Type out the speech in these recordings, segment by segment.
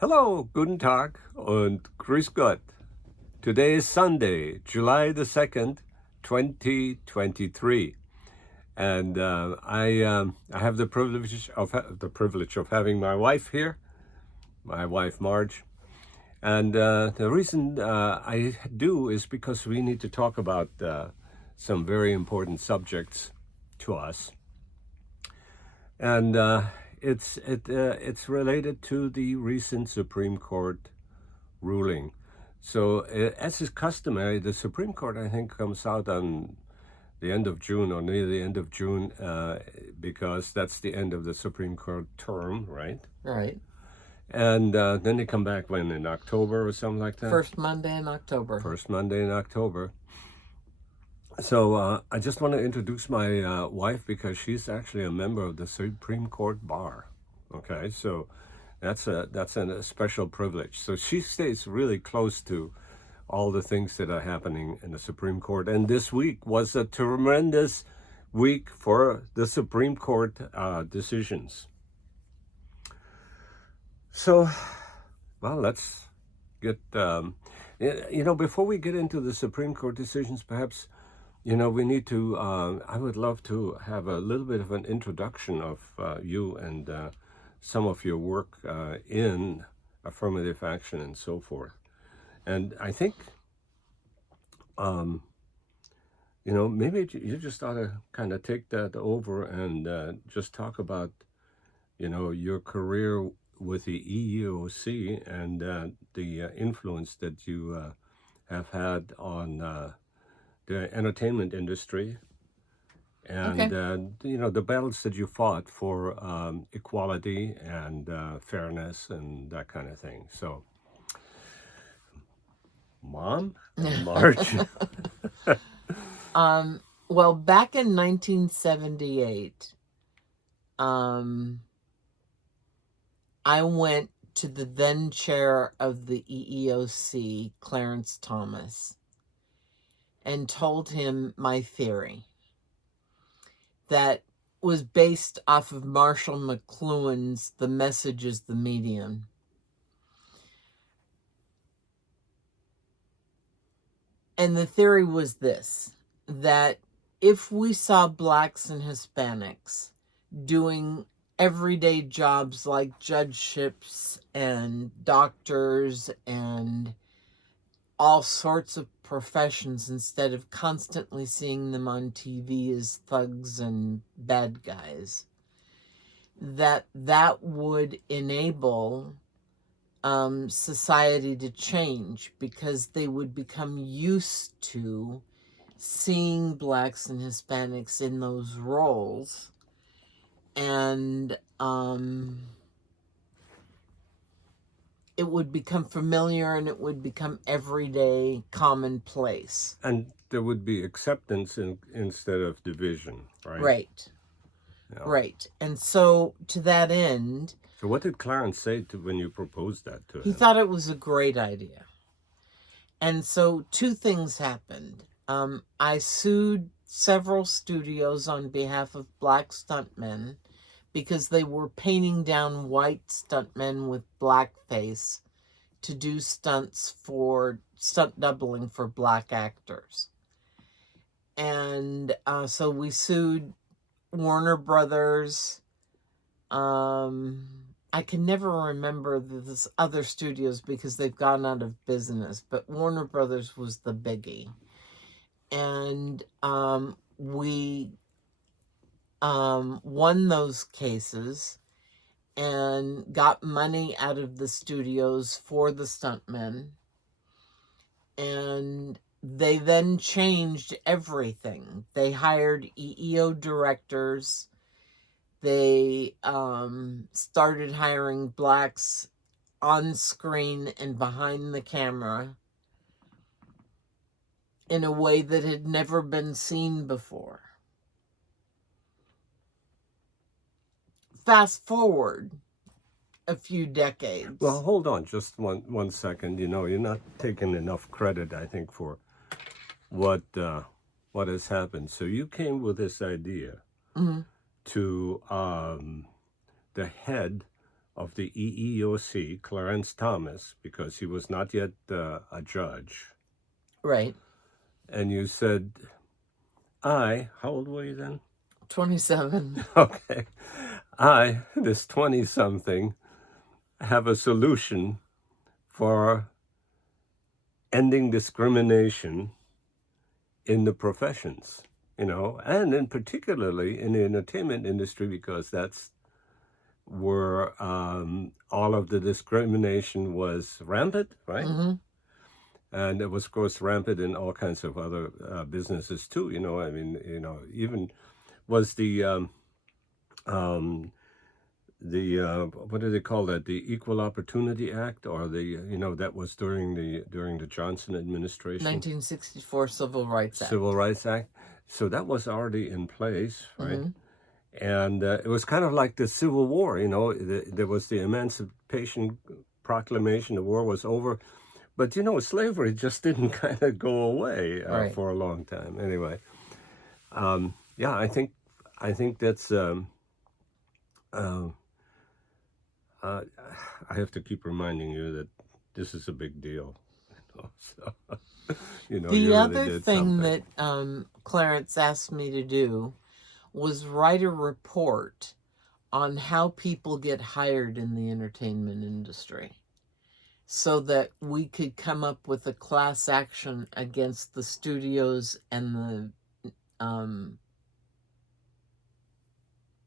Hello, guten Tag und grüß Gott. Today is Sunday, July the 2nd, 2023. And I have the privilege of having my wife here, my wife Marge. And the reason I do is because we need to talk about some very important subjects to us. And it's related to the recent Supreme Court ruling. So, as is customary, the Supreme Court, I think, comes out on the end of June or near the end of June, because that's the end of the Supreme Court term, right? Right. And then they come back when, in October or something like that? First Monday in October. First Monday in October. So I just want to introduce my wife because she's actually a member of the Supreme Court bar. Okay, so that's a special privilege. So she stays really close to all the things that are happening in the Supreme Court. And this week was a tremendous week for the Supreme Court decisions. So, well, let's get, before we get into the Supreme Court decisions, perhaps, we need to, I would love to have a little bit of an introduction of you and some of your work in affirmative action and so forth. And I think, maybe you just ought to kind of take that over and just talk about, your career with the EEOC and the influence that you have had on the entertainment industry and, Okay. the battles that you fought for equality and fairness and that kind of thing. So, Mom and Marge. Well, back in 1978, I went to the then chair of the EEOC, Clarence Thomas, and told him my theory that was based off of Marshall McLuhan's The Message is the Medium. And the theory was this, that if we saw blacks and Hispanics doing everyday jobs like judgeships and doctors and all sorts of professions, instead of constantly seeing them on TV as thugs and bad guys, that would enable society to change, because they would become used to seeing blacks and Hispanics in those roles, and it would become familiar and it would become everyday commonplace. And there would be acceptance instead of division, right? Right. Yeah. Right. And so to that end... So what did Clarence say when you proposed that to him? He thought it was a great idea. And so two things happened. I sued several studios on behalf of black stuntmen because they were painting down white stuntmen with blackface to do stunt doubling for black actors. And so we sued Warner Brothers. I can never remember this other studios because they've gone out of business, but Warner Brothers was the biggie. And we won those cases and got money out of the studios for the stuntmen. And they then changed everything. They hired EEO directors. They started hiring blacks on screen and behind the camera in a way that had never been seen before. Fast forward a few decades. Well, hold on just one second. You're not taking enough credit, I think, for what has happened. So you came with this idea to the head of the EEOC, Clarence Thomas, because he was not yet a judge. Right. And you said, how old were you then? 27. Okay. This 20-something, have a solution for ending discrimination in the professions, and in particularly in the entertainment industry, because that's where all of the discrimination was rampant, right? Mm-hmm. And it was, of course, rampant in all kinds of other businesses too. Even was the what do they call that? The Equal Opportunity Act, or that was during the Johnson administration. 1964 Civil Rights Act. Civil Rights Act. So that was already in place, right? Mm-hmm. And it was kind of like the Civil War. There was the Emancipation Proclamation. The war was over, but slavery just didn't kind of go away Right. for a long time. Anyway, yeah, I think that's. I have to keep reminding you that this is a big deal. So, the other thing that Clarence asked me to do was write a report on how people get hired in the entertainment industry, so that we could come up with a class action against the studios and the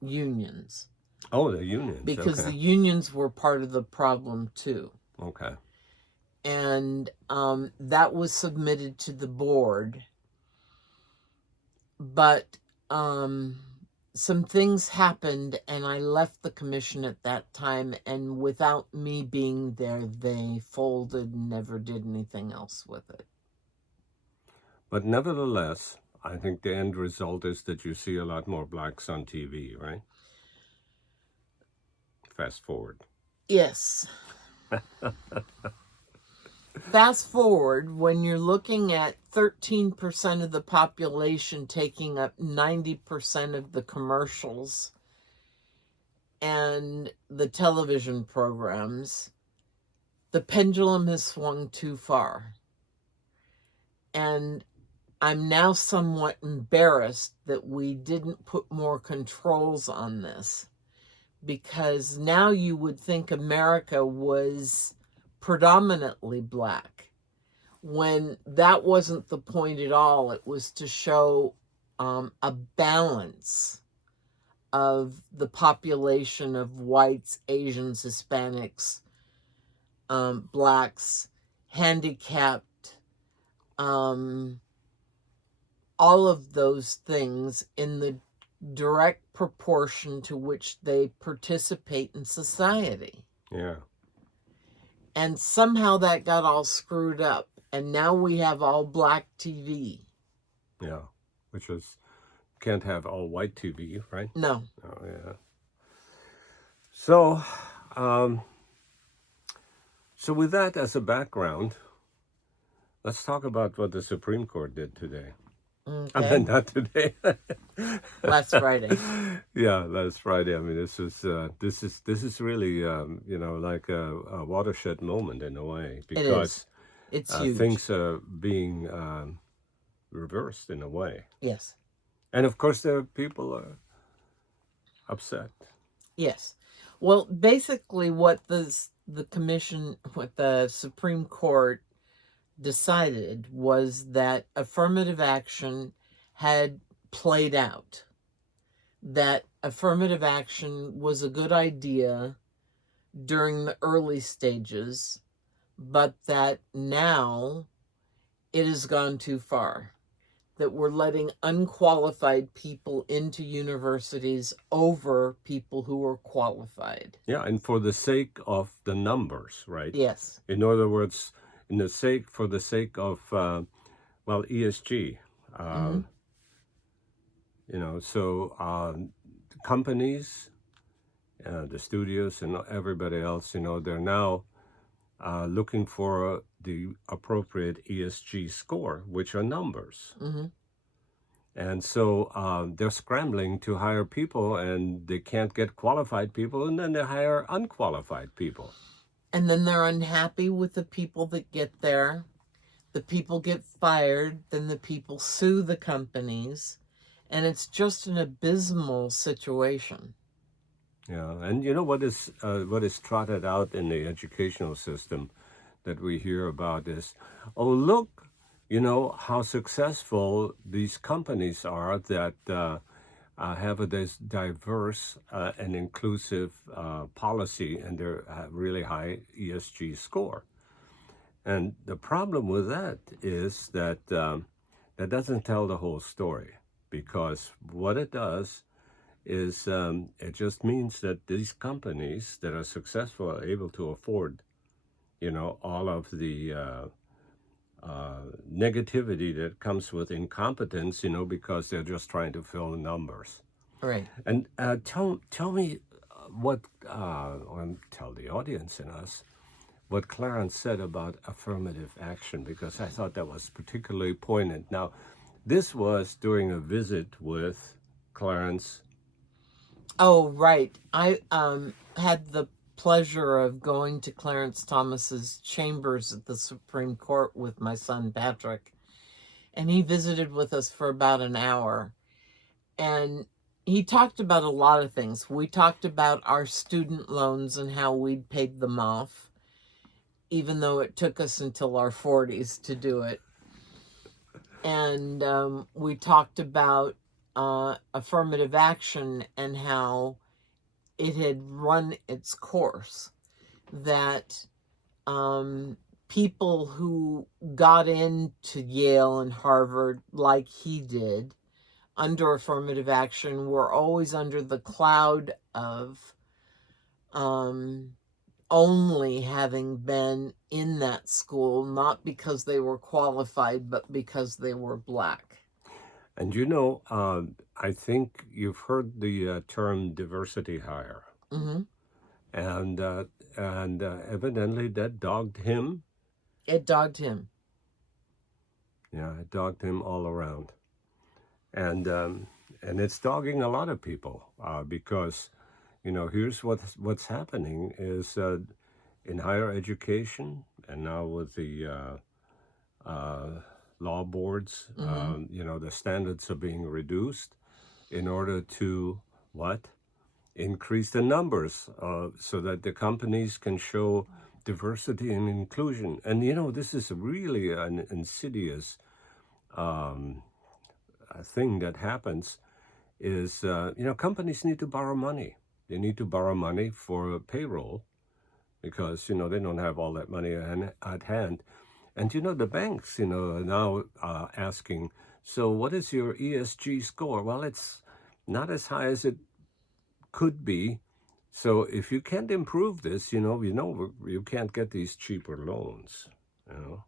unions. Oh, the unions. Because okay. the unions were part of the problem too. Okay. And that was submitted to the board. But some things happened, and I left the commission at that time, and without me being there, they folded and never did anything else with it. But nevertheless, I think the end result is that you see a lot more blacks on TV, right? Fast forward. Yes. Fast forward, when you're looking at 13% of the population taking up 90% of the commercials and the television programs, the pendulum has swung too far. And I'm now somewhat embarrassed that we didn't put more controls on this, because now you would think America was predominantly black, when that wasn't the point at all. It was to show a balance of the population of whites, Asians, Hispanics, blacks, handicapped, all of those things in the direct proportion to which they participate in society. Yeah. And somehow that got all screwed up, and now we have all black TV. Yeah, which is, can't have all white TV, right? No. Oh, yeah. So, so with that as a background, let's talk about what the Supreme Court did today. Okay. I mean, not today. Last Friday. Yeah, last Friday. I mean, this is really like a watershed moment in a way, because it's huge. things are being reversed in a way. Yes. And of course, there are people are upset. Yes. Well, basically, what the Supreme Court decided was that affirmative action had played out, that affirmative action was a good idea during the early stages, but that now it has gone too far, that we're letting unqualified people into universities over people who are qualified. Yeah, and for the sake of the numbers, right? Yes. In other words, for the sake of ESG, so companies, the studios, and everybody else, they're now looking for the appropriate ESG score, which are numbers. Mm-hmm. And so they're scrambling to hire people, and they can't get qualified people, and then they hire unqualified people. And then they're unhappy with the people that get there. The people get fired, then the people sue the companies, and it's just an abysmal situation. Yeah, and you know what is trotted out in the educational system that we hear about is, oh look, you know how successful these companies are that have a diverse and inclusive policy, and they have really high ESG score. And the problem with that is that that doesn't tell the whole story, because what it does is it just means that these companies that are successful are able to afford, you know, all of the negativity that comes with incompetence, you know, because they're just trying to fill numbers. Right. And tell me what, or tell the audience and us what Clarence said about affirmative action, because I thought that was particularly poignant. Now, this was during a visit with Clarence. Oh, right. I had the pleasure of going to Clarence Thomas's chambers at the Supreme Court with my son Patrick, and he visited with us for about an hour. And he talked about a lot of things. We talked about our student loans and how we'd paid them off, even though it took us until our 40s to do it. And we talked about affirmative action and how it had run its course, that people who got into Yale and Harvard like he did under affirmative action were always under the cloud of only having been in that school, not because they were qualified, but because they were Black. And you know, I think you've heard the term diversity hire, Mm-hmm. and evidently that dogged him. It dogged him. Yeah, it dogged him all around, and it's dogging a lot of people because, you know, here's what's happening is in higher education, and now with the law boards, Mm-hmm. you know, the standards are being reduced in order to what? Increase the numbers so that the companies can show diversity and inclusion. And, you know, this is really an insidious thing that happens is, you know, companies need to borrow money. They need to borrow money for payroll because, you know, they don't have all that money at hand. And, you know, the banks, you know, are now asking, so what is your ESG score? Well, it's not as high as it could be. So if you can't improve this, you know, you can't get these cheaper loans, you know.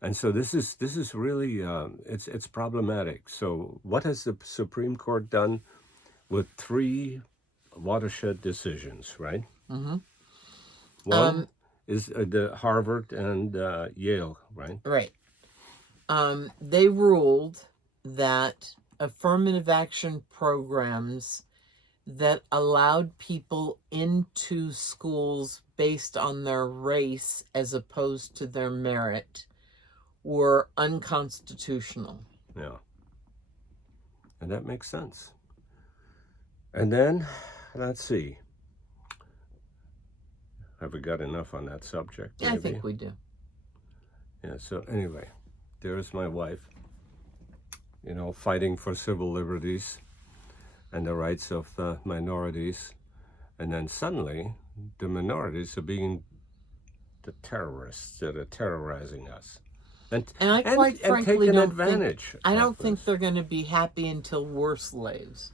And so this is really it's problematic. So what has the Supreme Court done with 3 watershed decisions, right? Mm-hmm. One is the Harvard and Yale, right? Right. They ruled that affirmative action programs that allowed people into schools based on their race as opposed to their merit were unconstitutional. Yeah. And that makes sense. And then, let's see. Have we got enough on that subject? Yeah, I think we do. Yeah, so anyway, there's my wife, you know, fighting for civil liberties and the rights of the minorities. And then suddenly, the minorities are being the terrorists that are terrorizing us. And I quite frankly taking don't advantage. I don't think they're going to be happy until we're slaves.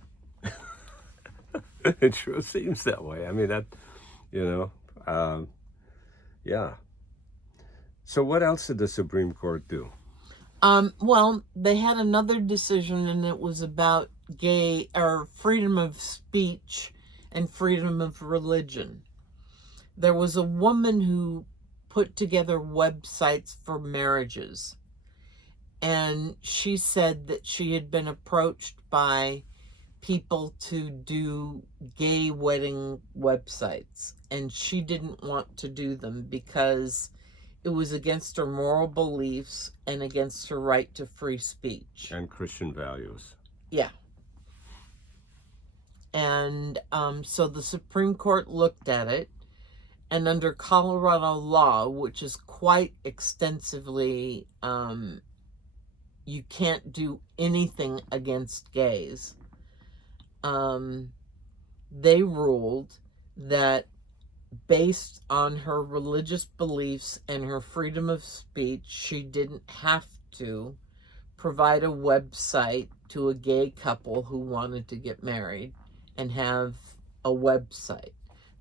It sure seems that way. I mean, that, you know, yeah. So what else did the Supreme Court do? Well, they had another decision, and it was about gay or freedom of speech and freedom of religion. There was a woman who put together websites for marriages, And she said that she had been approached by people to do gay wedding websites, and she didn't want to do them because it was against her moral beliefs and against her right to free speech. And Christian values. Yeah. And so the Supreme Court looked at it, and under Colorado law, which is quite extensively, you can't do anything against gays. They ruled that based on her religious beliefs and her freedom of speech, she didn't have to provide a website to a gay couple who wanted to get married and have a website.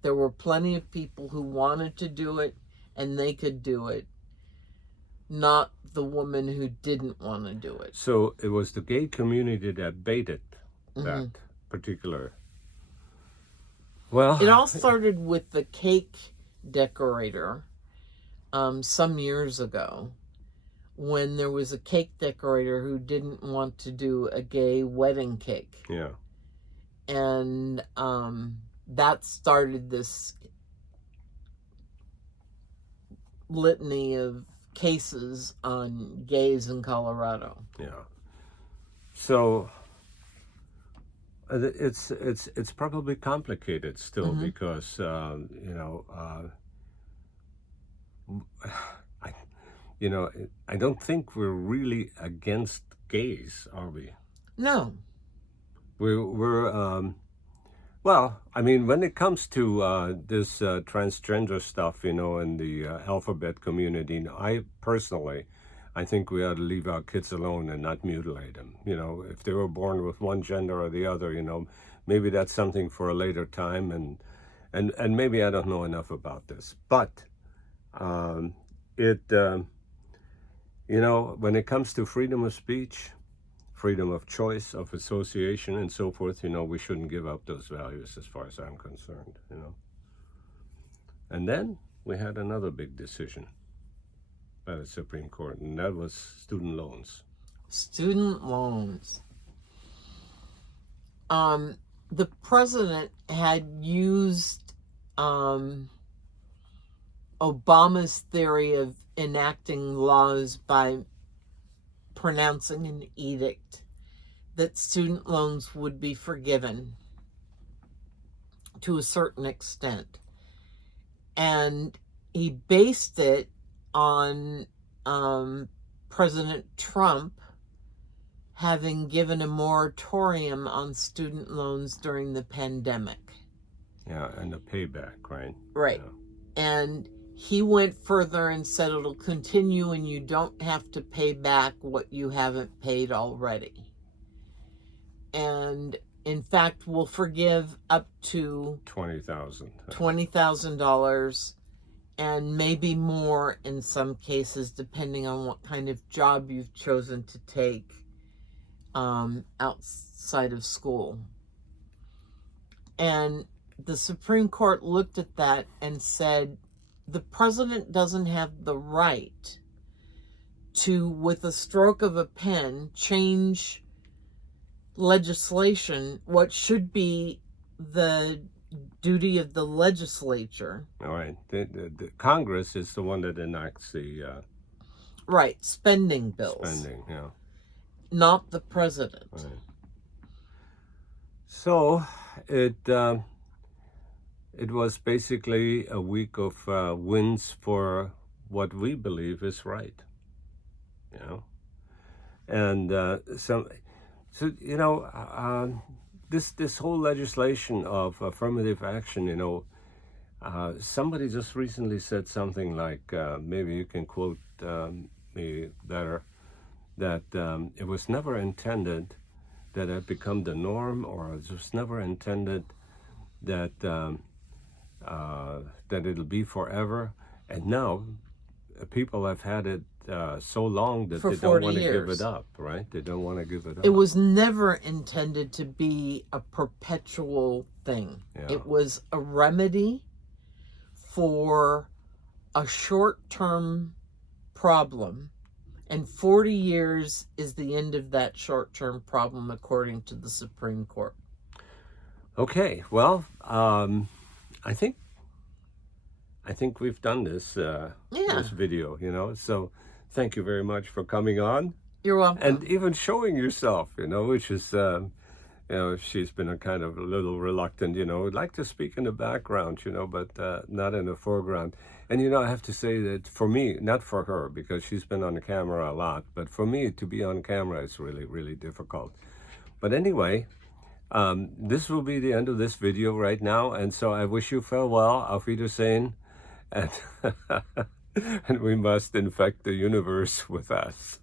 There were plenty of people who wanted to do it, and they could do it, not the woman who didn't want to do it. So it was the gay community that baited that particular. Well, It all started with the cake decorator some years ago, when there was a cake decorator who didn't want to do a gay wedding cake. Yeah. And that started this litany of cases on gays in Colorado. Yeah. So it's probably complicated still because I don't think we're really against gays, are we? No. We're well, I mean, when it comes to this transgender stuff, in the alphabet community, I think we ought to leave our kids alone and not mutilate them. If they were born with one gender or the other, maybe that's something for a later time, and maybe I don't know enough about this, but when it comes to freedom of speech, freedom of choice, of association, and so forth, we shouldn't give up those values as far as I'm concerned, And then we had another big decision by the Supreme Court, and that was student loans. Student loans. The president had used Obama's theory of enacting laws by pronouncing an edict that student loans would be forgiven to a certain extent. And he based it on President Trump having given a moratorium on student loans during the pandemic. Yeah, and the payback, right? Right. Yeah. And he went further and said it'll continue and you don't have to pay back what you haven't paid already. And in fact, we'll forgive up to $20,000 and maybe more in some cases, depending on what kind of job you've chosen to take outside of school. And the Supreme Court looked at that and said, the president doesn't have the right to, with a stroke of a pen, change legislation, what should be the duty of the legislature. All right. The Congress is the one that enacts the right, spending bills. Spending, yeah. Not the president. Right. So it was basically a week of wins for what we believe is right, and this whole legislation of affirmative action, somebody just recently said something like, maybe you can quote me better, that it was never intended that it become the norm, or it was never intended that that it'll be forever. And now people have had it so long that For they don't want to 40 give years. it up, right? They don't want to give it up. It was never intended to be a perpetual thing. Yeah. It was a remedy for a short-term problem, And 40 years is the end of that short-term problem, according to the Supreme Court. Okay, well, I think we've done this this video, you know. So thank you very much for coming on You're welcome. and even showing yourself, you know, which is you know, she's been a kind of a little reluctant, you know, would like to speak in the background, you know, but not in the foreground. And, you know, I have to say that for me, not for her, because she's been on the camera a lot, but for me to be on camera is really, really difficult. But anyway, this will be the end of this video right now. And so I wish you farewell, Auf Wiedersehen, and, and we must infect the universe with us.